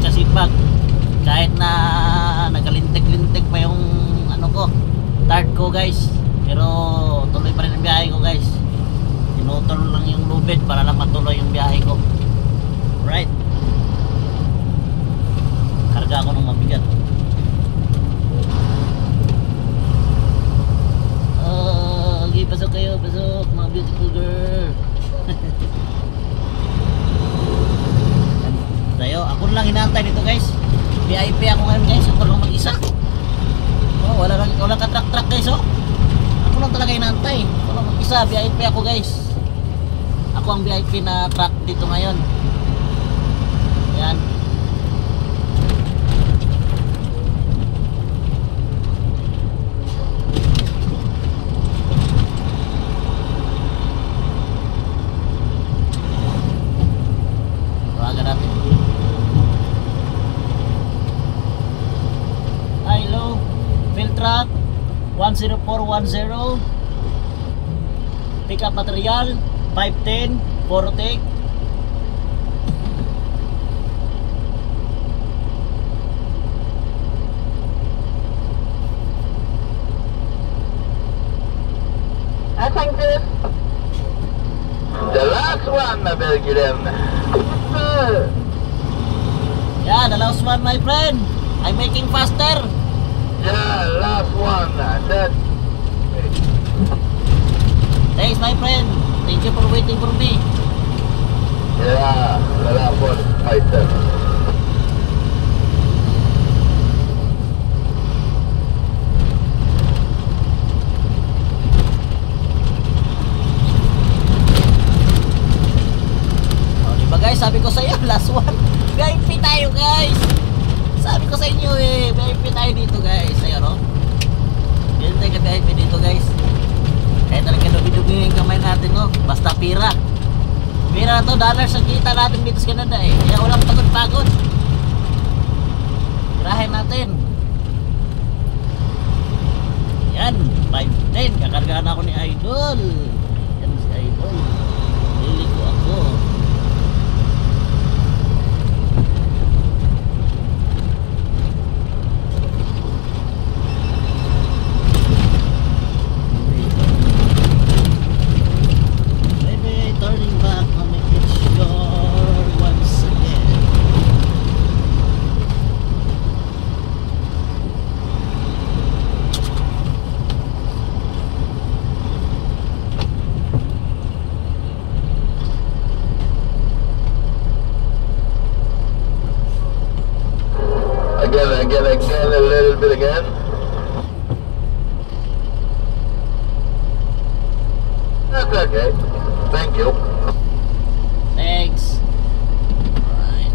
kasipag. Kahit na nakalintik-lintik pa yung ano ko, start ko guys. Pero tuloy pa rin ang biyahe ko guys. Tinutol lang yung lubid para lang matuloy yung biyahe ko. Right. Karga ako ng mabigat. Okay, pasok kayo, pasok mga beautiful girl. Tayo, ako lang inaantay dito guys. VIP ako ngayon guys, ako lang mag-isa. Oh, wala ka truck guys oh. Ako lang talaga inaantay. Ako lang mag-isa, VIP ako guys. Ako ang VIP na truck dito ngayon. Yan. Tawagan natin. Hello, field truck 10410. Pick up material 510 4 take. Thank you. The last one, I will get him. Yeah, the last one my friend. I'm making faster. Yeah, last one. That. Thanks my friend. Thank you for waiting for me. Yeah, the last one. Fighter. Oh, diba guys, sabi ko sa iyo, last one. VIP tayo guys. Sabi ko sa inyo eh, VIP tayo dito guys. Ayun oh. Yan tayo ka VIP dito guys. Kaya talaga dubi-dubi yung kamay natin no. Basta pira. Pira na to, dollars ang kita natin dito sa Canada eh. Kaya walang pagod-pagod. Pirahin natin. Yan, 510. Kakargaan ako ni Idol. Yan si Idol. Liliko ako. Turning back on the shore once again. Again, a little bit again. That's okay. Thank you. Thanks. Alright.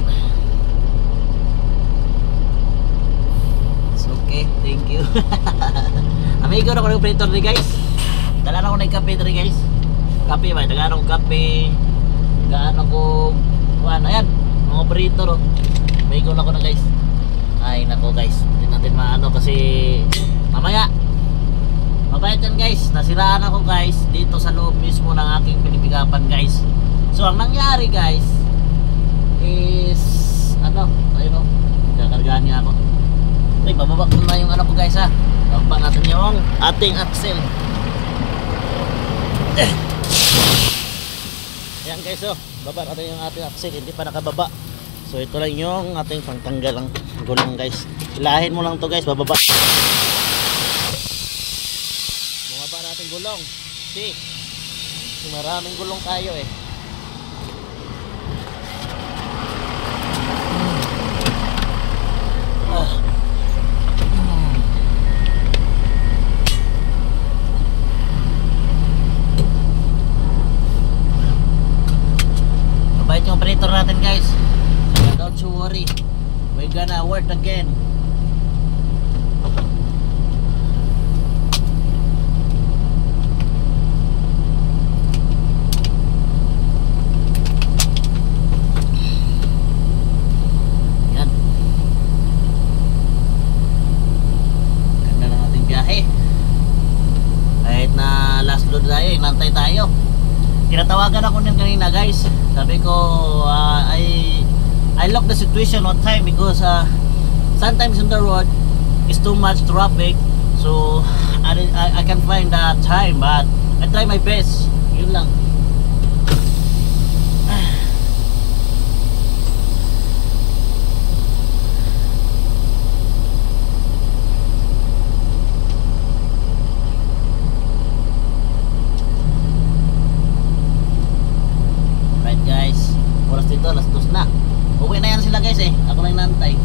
It's okay, thank you. Amigo na ko ng operator ni guys. Dala na ko ng kape rin guys. Kape ba? Tagaan akong kape. Tagaan ako. Ayan, mga operator oh. Amigo na ko na guys. Ay nako guys, hindi natin maano kasi mamaya mabait yan guys, nasiraan ako guys dito sa loob mismo ng aking pinipikapan guys. So ang nangyari guys is ano, ayun o, kakargaan niya ako. Ay, bababa ko na yung ano ko guys ha. Bababa natin yung ating axle. Ayan guys oh, baba natin yung ating axle, hindi pa nakababa. So ito lang yung ating pangtanggal ng gulong guys. Ilahin mo lang to guys, bababa. Bumaba natin gulong. See? Maraming gulong tayo eh. Mabait yung operator natin guys. Don't you worry, we're gonna work again. Yan. Ganda ng ating biyahe. Kahit na last load tayo, inantay tayo. Tinatawagan ako niyan kanina guys. Sabi ko ay I look the situation what time because sometimes in the road is too much traffic, so I can find the time, but I try my best. Yun lang. Right guys, oras dito, alas 2 na. Okay na yan sila guys eh. Ako lang nantay.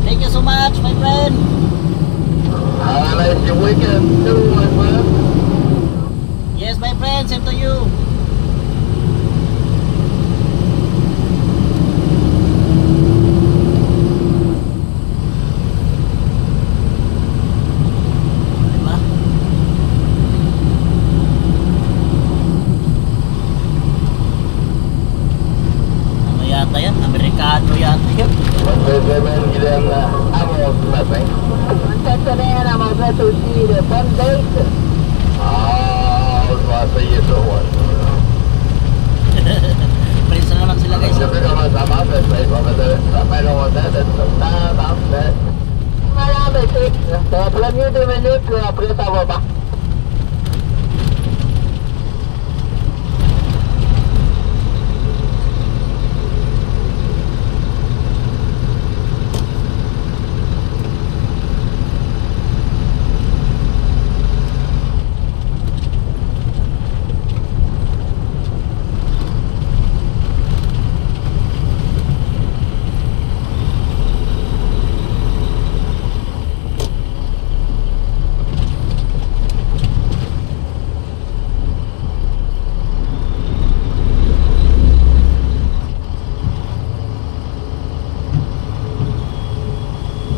Thank you so much, my friend. Have a nice weekend too, my friend. Yes, my friend. Same to you. Diba? Ano yata yan? Amerikano yata yan. Magsasabihin nila na amos natin. Magsasabihin na magsasusire. Pandate. Masa yeso one. Friends na naman sila guys. Sabi ka masama sa space. Sampai na wala na sa Marami, six. Kaya plan nyo 2 minutes. Kaya presa mo ba?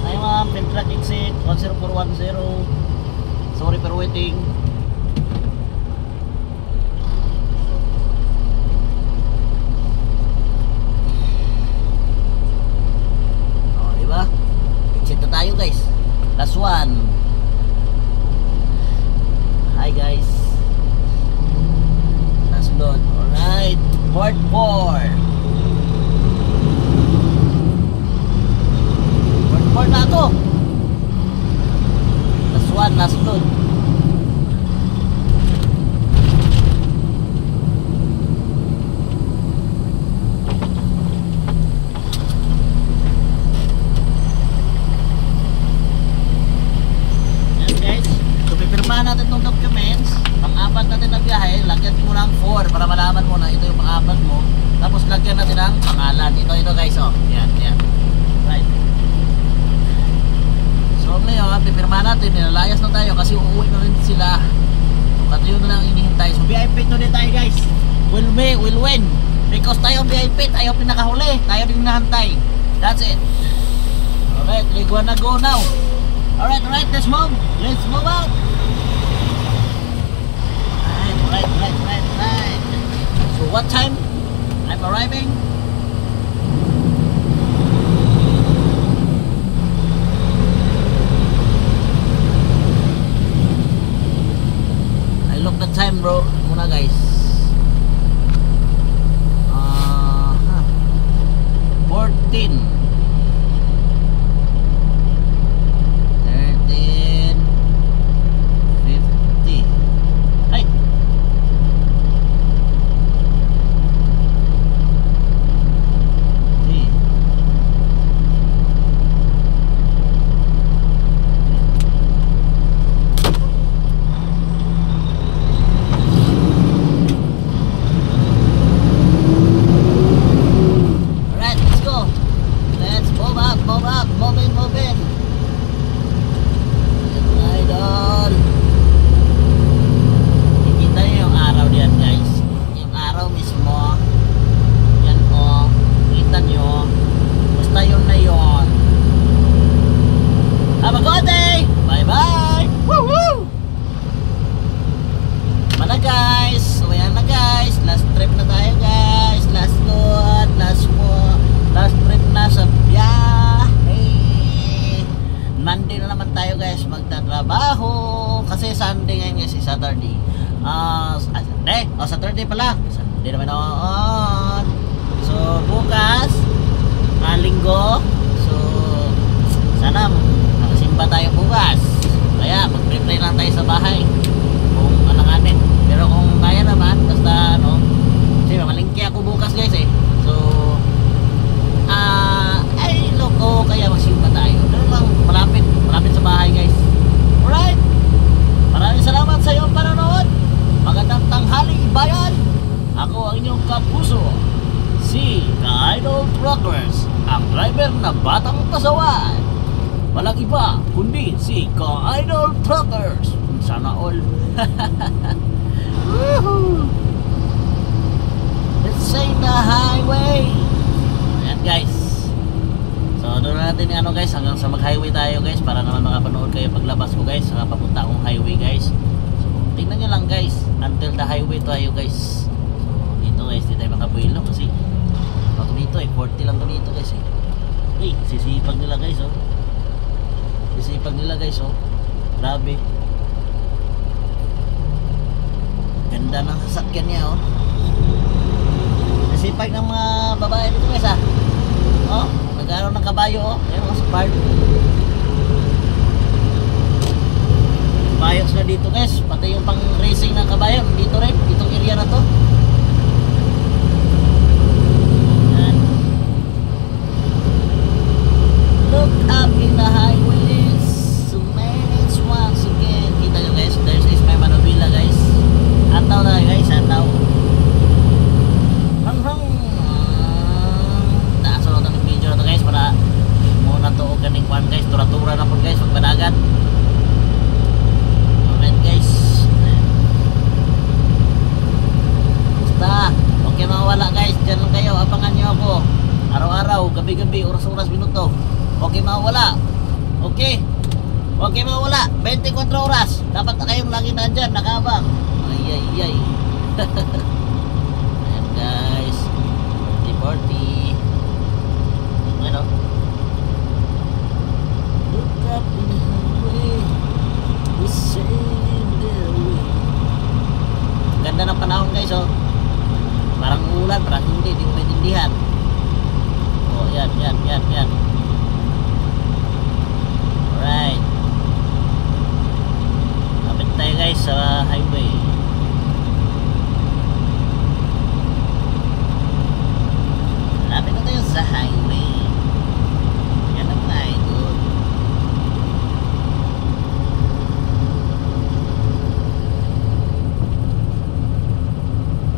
Hi ma'am, Pentrack exit 10410. Sorry for waiting. Oh, diba? Exit na tayo guys. Last one. Hi guys. Last load. Alright. Port 4. Port na ako. Last one, last load. Yan guys. So pipirmahan natin itong documents. Pang-apat natin na biyahe. Lagyan mo ng 4 para malaman mo na ito yung pang-apat mo. Tapos lagyan natin ang pangalan. Ito guys oh. Yan, yan. Right. So ngayon, pipirma natin, nilalayas na tayo kasi uuwi na rin sila. So katuyo na lang inihintay. So VIP to din tayo guys. We'll win. Because tayo ang VIP, tayo ang pinakahuli. Tayo din nahantay. That's it. Alright, we gonna go now. Alright, let's move. Let's move out. Right. So what time I'm arriving? Look the time bro muna guys. 14 13 50. Ay, kasi Sunday ngayon guys, Saturday. Saturday pala. Sunday naman noon. So bukas, Linggo. So sana makasimba tayo bukas. Kaya mag-pray lang tayo sa bahay. Kung alanganin. Pero kung kaya naman, basta kasi malingki ako bukas guys eh. So loko kaya magsimba tayo. Pero lang malapit sa bahay guys. Alright. Maraming salamat sa iyong panonood. Magandang tanghali bayan. Ako ang inyong kapuso, si Ka-Idol Truckers, ang driver na batang pasaway. Walang iba kundi si Ka-Idol Truckers. Sana all. Woohoo! Let's say the highway. Ayan guys. So doon na natin guys, hanggang sa mag-highway tayo guys, para naman makapanood kayo paglabas ko guys, saka papunta akong highway guys. So tingnan nyo lang guys, until the highway tayo guys. So dito guys, di tayo makabuelo kasi ako dito 40 lang to dito guys eh. Hey, sisipag nila guys oh. Sisipag nila guys oh. Grabe. Ganda ng sasakyan niya oh. Sisipag ng mga babae dito guys ah. Oh, nagkaroon ng kabayo oh. Ayan mga spark. Kabayo sila dito guys. Pati yung pang racing ng kabayo dito rin, ditong area na to. Ayan. Look up in the highways, so manage once again. Kita nyo guys, there's Ismay Manubila guys. Ataw na guys, ataw. Hang nasunod ang video na to guys, para muna to o ganing kwan guys, tura-tura na po guys, magpanagat. Alright guys, basta okay mawala guys, dyan lang kayo, abangan nyo ako araw-araw, gabi-gabi, oras-oras, minuto. Okay mawala, okay mawala, 24 oras dapat na kayong lagi nandyan, nakabang. Ay ayan guys, 40. Ano? Look up in the highway, we sail the way. Ganda ng panahon guys oh. Parang ulan, parang hindi mo maintindihan. Oh yan. Alright, lapit tayo guys sa highway. Lapit na tayo sa highway. Yan ang mga idol.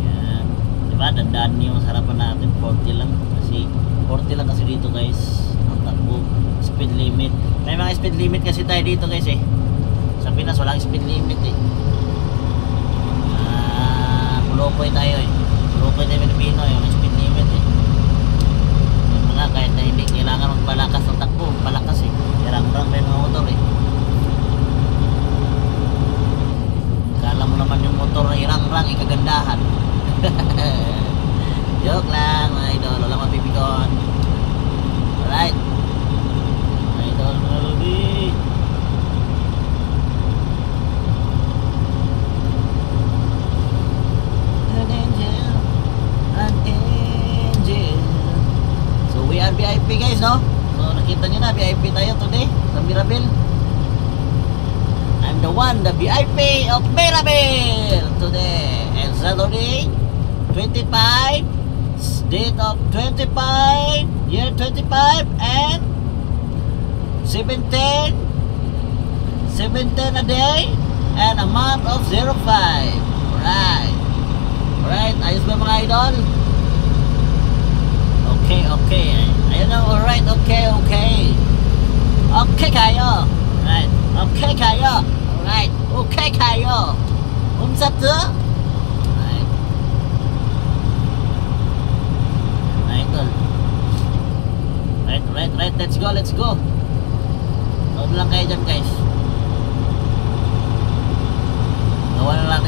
Yan. Diba, dandaan yung harapan natin. 40 lang kasi dito guys. Ang takbo. Speed limit. May mga speed limit kasi tayo dito guys eh. Sa Pinas walang speed limit eh. Pulokoy tayo eh. Pulokoy tayo Pilipino yung speed limit eh. Kahit na hindi kailangan magpalakas ng takbo, palakas eh. Irang-rang pa yung mga motor eh. Kala mo naman yung motor na irang-rang, ikagandahan. Joke lang mga idol, wala mapipikon. Alright mga idol, Ruby. An angel. So we are VIP guys no. So nakita nyo na, VIP tayo today sa Mirabel. I'm the one, the VIP of Mirabel today. And Saturday 25, date of 25, year 25 and 17 a day and a month of 05. Alright, ayos ba mga idol? Okay. Ayun na, alright, okay. Okay kayo. Alright, okay kayo. Alright, okay kayo. Unsa to? Alright. Idol. Right, let's go. Huwag lang kayo dyan guys. Gawa na lang